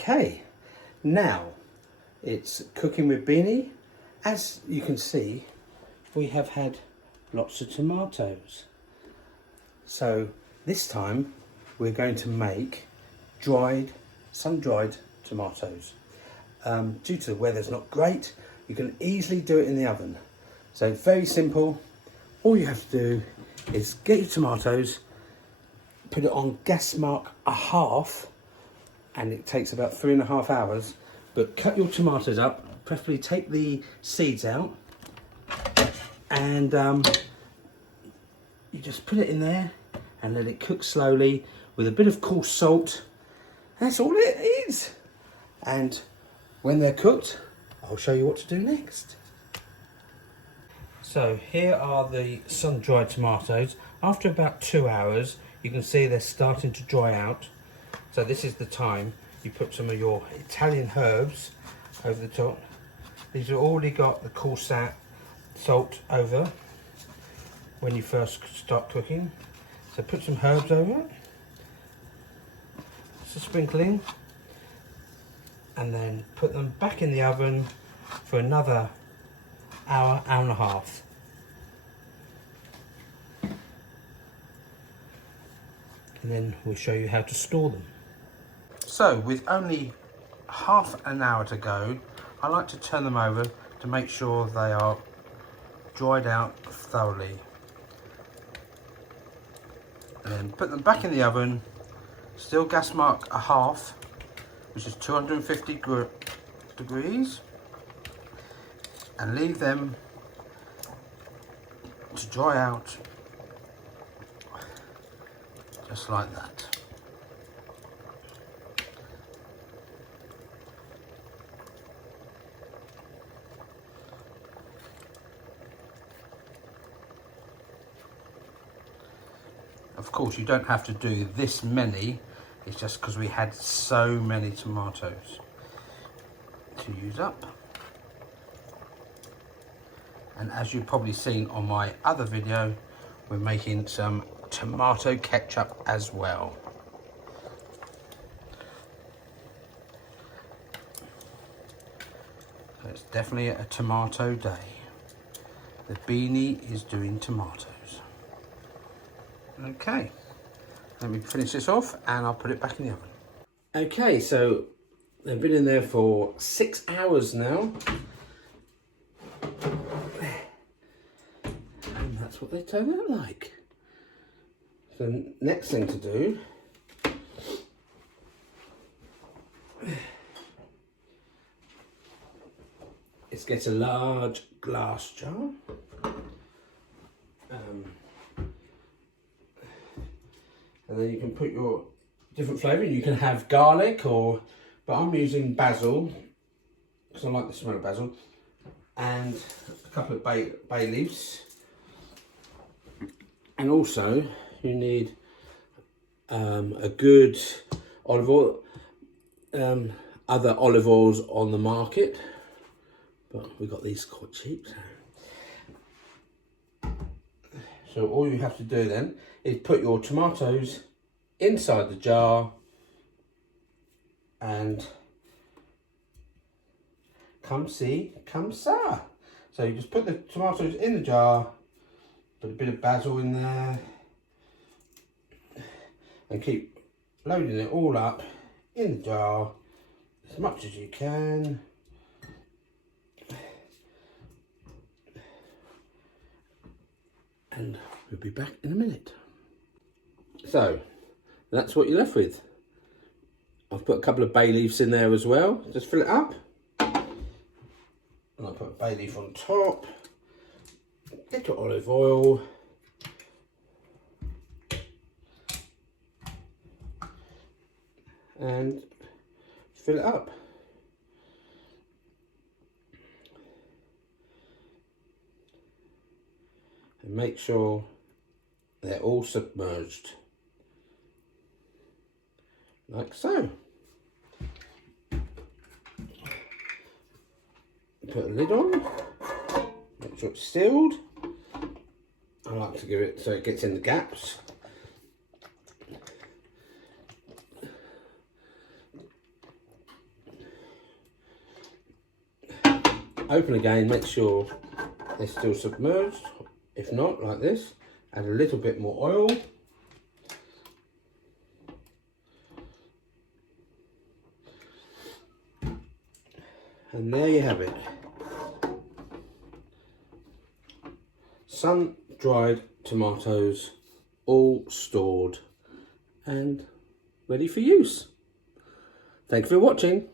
Okay, now it's cooking with Beanie. As you can see, we have had lots of tomatoes. So this time we're going to make sun-dried tomatoes. Due to the weather's not great, you can easily do it in the oven. So very simple. All you have to do is get your tomatoes, put it on gas mark 1/2, and it takes about 3.5 hours. But cut your tomatoes up, preferably take the seeds out, and you just put it in there and let it cook slowly with a bit of coarse salt. That's all it is. And when they're cooked, I'll show you what to do next. So here are the sun-dried tomatoes. After about 2 hours, you can see they're starting to dry out. So this is the time you put some of your Italian herbs over the top. These have already got the coarse salt over when you first start cooking. So put some herbs over it, just sprinkling, and then put them back in the oven for another hour, hour and a half. And then we'll show you how to store them. So with only half an hour to go, I like to turn them over to make sure they are dried out thoroughly. And then put them back in the oven, still gas mark 1/2, which is 250 degrees, and leave them to dry out just like that. Of course, you don't have to do this many, it's just because we had so many tomatoes to use up. And as you've probably seen on my other video, we're making some tomato ketchup as well. So it's definitely a tomato day. The Beanie is doing tomatoes. Okay, let me finish this off and I'll put it back in the oven. Okay, so they've been in there for 6 hours now. And that's what they turn out like. So next thing to do is get a large glass jar. And then you can put your different flavour. You can have garlic, but I'm using basil because I like the smell of basil, and a couple of bay leaves. And also you need a good olive oil. Other olive oils on the market, but we got these quite cheap. So all you have to do then is put your tomatoes inside the jar and come see, come sa. So you just put the tomatoes in the jar, put a bit of basil in there, and keep loading it all up in the jar as much as you can. And we'll be back in a minute. So that's what you're left with. I've put a couple of bay leaves in there as well. Just fill it up. And I'll put a bay leaf on top. Get your olive oil. And fill it up. And make sure they're all submerged, like so. Put a lid on, make sure it's sealed. I like to give it so it gets in the gaps. Open again, make sure they're still submerged. If not, like this, add a little bit more oil. And there you have it. Sun-dried tomatoes, all stored and ready for use. Thanks for watching.